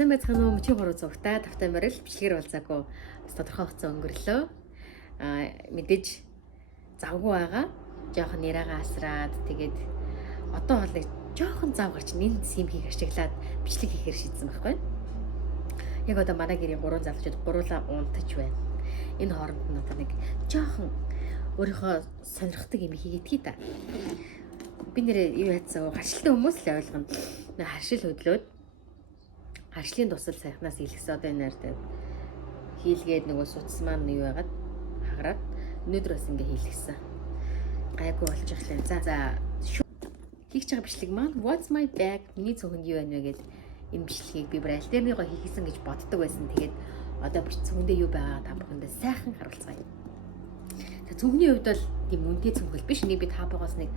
сайн байцгаана уу? Мөчийн хуруу зургатаа тавтай морил бичлэгээр болзаагүй бас тодорхой хугацаа өнгөрлөө. Мэдээж завгүй байгаа. Жохон нэраагаа асраад тэгээд одоо бол нэг жохон зав гарч нэлээд симхийг ашиглаад бичлэг хийхээр шийдсэн байхгүй. Яг одоо манай гэрийн 3 залуучууд гуруулаа унтаж байна. Энэ хооронд нь одоо нэг жохон өөрийнхөө сонирхдаг юм хийгээдгий та. Би нэрээ юу яатсан харшилтын хүмүүс л ойлгоно. Харшил хөдлөөд харшлын тусал сайхнаас илгэсэн одоо энэ нэртэй хийлгээд нөгөө суцсан маань юу яагаад хагараад өнөөдөр бас ингээ хийлгэсэн. Гайгүй болж ирлээ. За хийх байгаа бичлэг маань What's my bag? Миний цөөхөнд юу байна вэ гэд энэ бичлэгийг би бүр аль дээр нэг хийхсэн гэж боддог байсан. Тэгээд одоо цөөхөндөө юу байгаа та бүхэндээ сайхан харуулцгаая. Цөөхний хувьд бол тийм үнэтэй цөөхөл биш. Нэг би таапагаас нэг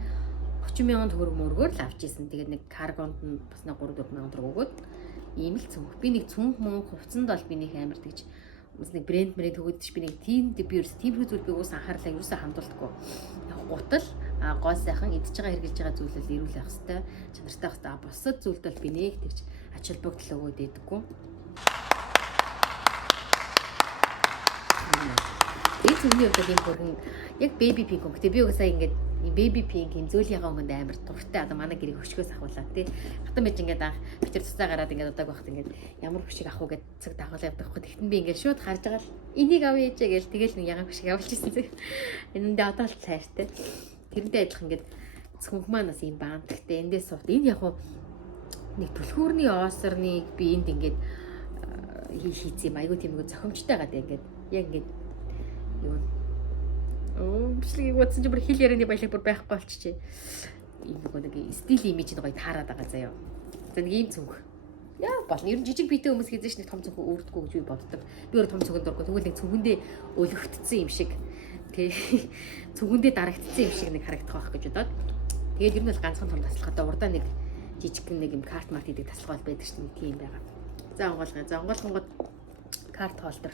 30,000 төгрөг мөргөөр л авч ийсэн. Тэгээд нэг каргонд нь бас нэг 3-4,000 төгрөг өгөөд ийм л цүнх. Би нэг цүнх мөн хувцанд бол би нэг амар тэгж нэг брэнд мөрөд төгөөдч би нэг тийм би ерөөс тийм зүйл би уус анхаарлаа ерөөсөө хандуулдаггүй. Яг гутал гоо сайхан идж байгаа хэрглэж байгаа зүйлэл ирүүл байх хэвээр чанартай байх хэвээр босод зүйлд бол би нэг тэгж ач холбогдол өгөөд идэггүй. Энэ зүгний хувьд ийм бүрэн яг baby pink гэх. Би угаасаа ингэж baby pink юм зөөл ягаан өнгөнд амар дуртай. Одоо манай гэрийг хөшгөөс ахуулаад тий. Хатан байж ингээд анх бичэр цуцаа гараад ингээд удааг байхад ингээд ямар хөшиг авах уу гэд цаг дагуулаа явдаг хөө. Тэгтэн би ингээд шууд харж байгаа л энийг авъя ээжээ гээл тэгэл нэг ягаан хөшиг авалж ирсэн зү. Энэндээ одоо л цайртай. Тэрнтэй адилхан ингээд цүнх маань бас юм баамтагтай. Эндээ сууд. Энэ яг уу нэг түлхүүрний оосорныг би энд ингээд хийц юм. Айгу тийм нэг зохимжтой гадаа ингээд яг ингээд юу бичлэгийг утсан чи бүр хэл ярианы баялаг бүр байхгүй болчихжээ. Ийм нэг стил имиж нэг гоё таарад байгаа заяа. За нэг ийм цүнх. Яа бол ер нь жижиг биетэй хүмүүс хийжээш нэг том цүнх өөрдгөө гэж би боддог. Би өөр том цүнхэнд дурггүй. Тэгвэл нэг цүнхэндээ өлөгдсөн юм шиг. Тэг. Цүнхэндээ дарагдсан юм шиг нэг харагдах байх гэж бодоод. Тэгээд ер нь бол ганцхан том таслахад урдаа нэг жижиг нэг юм карт март хийдэг таслах бол байдаг шүү дээ. Тийм байгаа. За онгоолгоо. За онгоолгонгод карт холдор.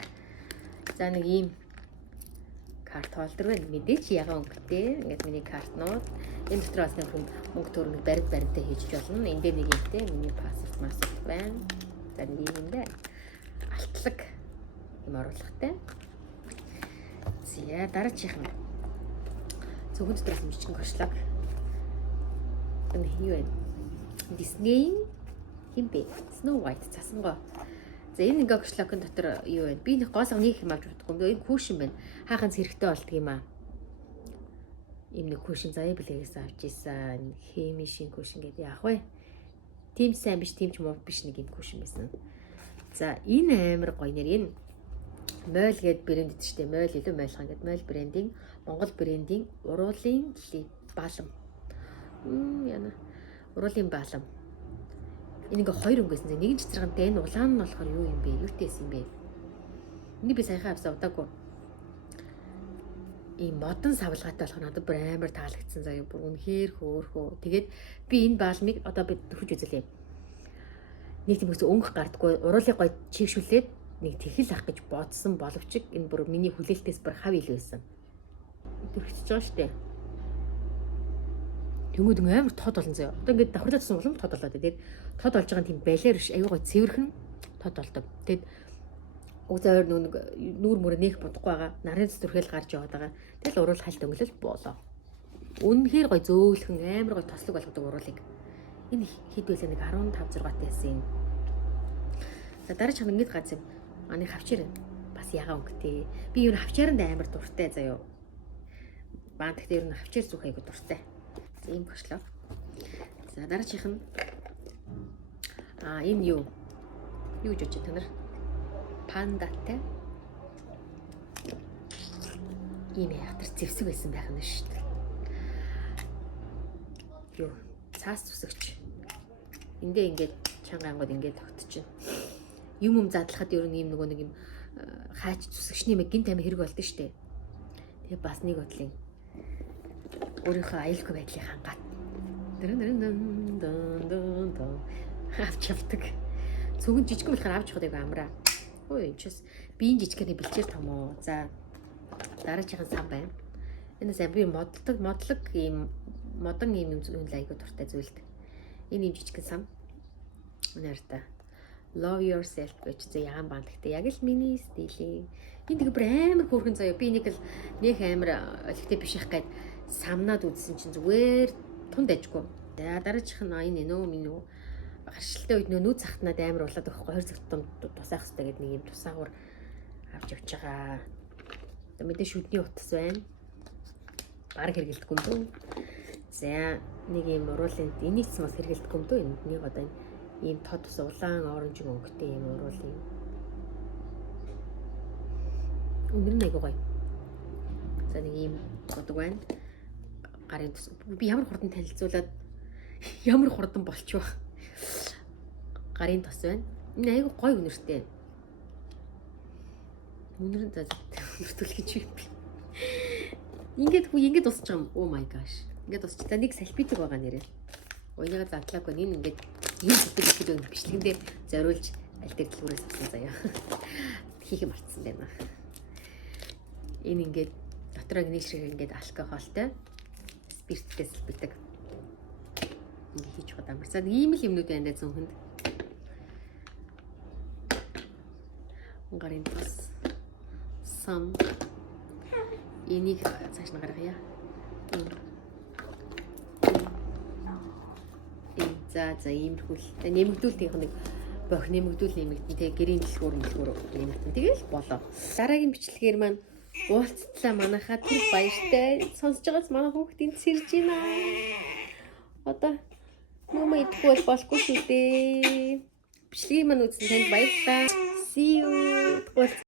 За нэг ийм карт холдор байна. Мэдээч ягаан өнгөтэй. Ингээд миний картнууд энэ дотор бас нэг мөнгө төгрөг баримттай хийж болно. Энд дээр нэг юмтэй миний паспорт маск байна. За нэг юм дээ. Алтлаг юм оруулахтай. За дараачихын зөвхөн дотроос мөчгөн кошлог. Энэ юу вэ? Disney химбэ? Snow White цасангоо. За энэ ингээ кошлокын дотор юу вэ? Би нэг гоосго нэг юм авч удахгүй. Энэ күүшин байна. Хааханц хэрэгтэй болдго юм аа. Ийм нэг күүшин заяа билээс авч ийсэн. Хэмишин күүшин гэдэг яах вэ? Тим сайн биш, тим ч муу биш нэг юм күүшин байсан. За энэ амар гоё нэр энэ Мойл гэдэг брэнд дээ шүү дээ. Мойл илүү мойлхон гэдэг Мойл брендing Монгол брендing уруулын баалам. Яна уруулын баалам. Энэ ингээ хоёр өнгөсөн. Нэг нь цэцэргэнтэй энэ улаан нь болохоор юу юм бэ? Юутэйс юм бэ? Энийг би саяхан авсан удаагүй. Ийм модон савлгаатай болох надад бүр амар таалагдсан заяа. Бүр үнэхээр хөөхөө. Тэгээд би энэ баалмыг одоо би төрөж үзлээ. Нэг тийм их өнгө гардаггүй. Уруулыг гоё чийгшүүлээд нэг тэхэл ах гэж бодсон боловч энэ бүр миний хүлээлтээс бүр хав ил байсан. Төрчихөж байгаа шүү дээ. Тэнгүүд амар тод олон заяа. Одоо ингээд давхарлаа тусан улам тод болоод тэгээд тод болж байгаа тийм байлаар биш аюу гой цэвэрхэн тод болдог. Тэгээд уг зөөр нүүр мөрө нээх бодохгүй байгаа. Нарын зүрхэл гарч яваад байгаа. Тэгэл уруул хальт өнгөлөл болоо. Үнэхээр гой зөөлхөн амар гой тослог болгодог уруулыг. Энэ хэд байлаа нэг 15 6 тайсан. За дараач хам ингэж гац юм. Аны хавчир бас ягаан өнгөтэй. Би юу хавчааранд амар дуртай заяа. Баантагт ер нь хавчир зүх айгу дуртай. За ийм кошлог. За дараачих нь энэ юу гэж бодож та нар? Пандатай. Ийм ятар зэвсэг байсан байх нь шүү дээ. Юу цаас зүсэгч. Эндээ ингээд чанга ангууд ингээд тогтчихно. Юм задлахад ер нь ийм нэг юм хаач зүсэгчний мэг гинт амир хэрэг болдог шүү дээ. Тэгээ бас нэг бодлын өөрийнхөө аюулгүй байдлыг хангаад авч явдаг. Цүгэн жижигэн болохоор авч явах гэдэг амраа. Ой чис биеийн жижигхэн бэлчээр том уу. За дараачихын сан байна. Энэ сая би модлог ийм модон ийм юм айгуу дуртай зүйлд. Энэ ийм жижигхэн сан. Нэртэй. Love yourself гэж заяан банд. Гэхдээ яг л миний стилийн. Энэ тэг бүр амар хөөрхөн заяа. Би нэг амар олигтэй биш их гээд самнаад үзсэн чинь зүгээр тунд ажгүй. За дараачих нь энэ нөө минь нөө гаршилтай үед нөө нүүц захтнаад амар болоод өгөхгүй 2 цагт тусаах хэрэгтэй гэдэг нэг юм тусаагаар авч явж байгаа. Одоо мэдээ шүдний утас байна. Бараг хэрэгэлдэг юм дөө. За нэг юм уруулын энийг ч бас хэрэгэлдэг юм дөө. Эндний одоо ийм тод ус улаан оранж өнгөтэй юм уруул юм. Өндөр нь айгуу гоё. За нэг ийм бодог байна. Гарын тус. Би ямар хурдан танилцуулаад ямар хурдан болчих вэ? Гарын тус байна. Энэ айгуу гоё өнөртэй. Өнөр нь за өнөртөл гэж юм. Ингээд усч байгаа юм. Oh my gosh. Ингээд усч та нэг салфитик байгаа нэрээ. Уяага задлаагүй энэ ингээд ийм сэтгэл бичлэгэн дээр зориулж аль дээр дэлгүүрээс авсан заяа. Хийх юм мартсан байна. Энэ ингээд дотроо нэг шиг ингээд алкогольтой спирттэй сэлбэдэг. Ингээд хийж байгаа юм. За ийм л юмнууд байна даа зөвхөнд. Гарын тус сам энийг цааш нь гаргая. За иймэрхүү л нэмэгдүүлтийнх нэг бох нэмэгдүүл нэмэгдэн тэгээ гэрийн дэлгүүр нэмэгдэн тэгээл болоо. Дараагийн бичлэгээр маань уулзтлаа манайхаа түр баяртай сонсож байгаас манай хүүхд энд сэрж байна. Одоо мөмө идэхгүй болохгүй шүү дээ. Бичлэгийг маань үзсэн танд баярлалаа. See you.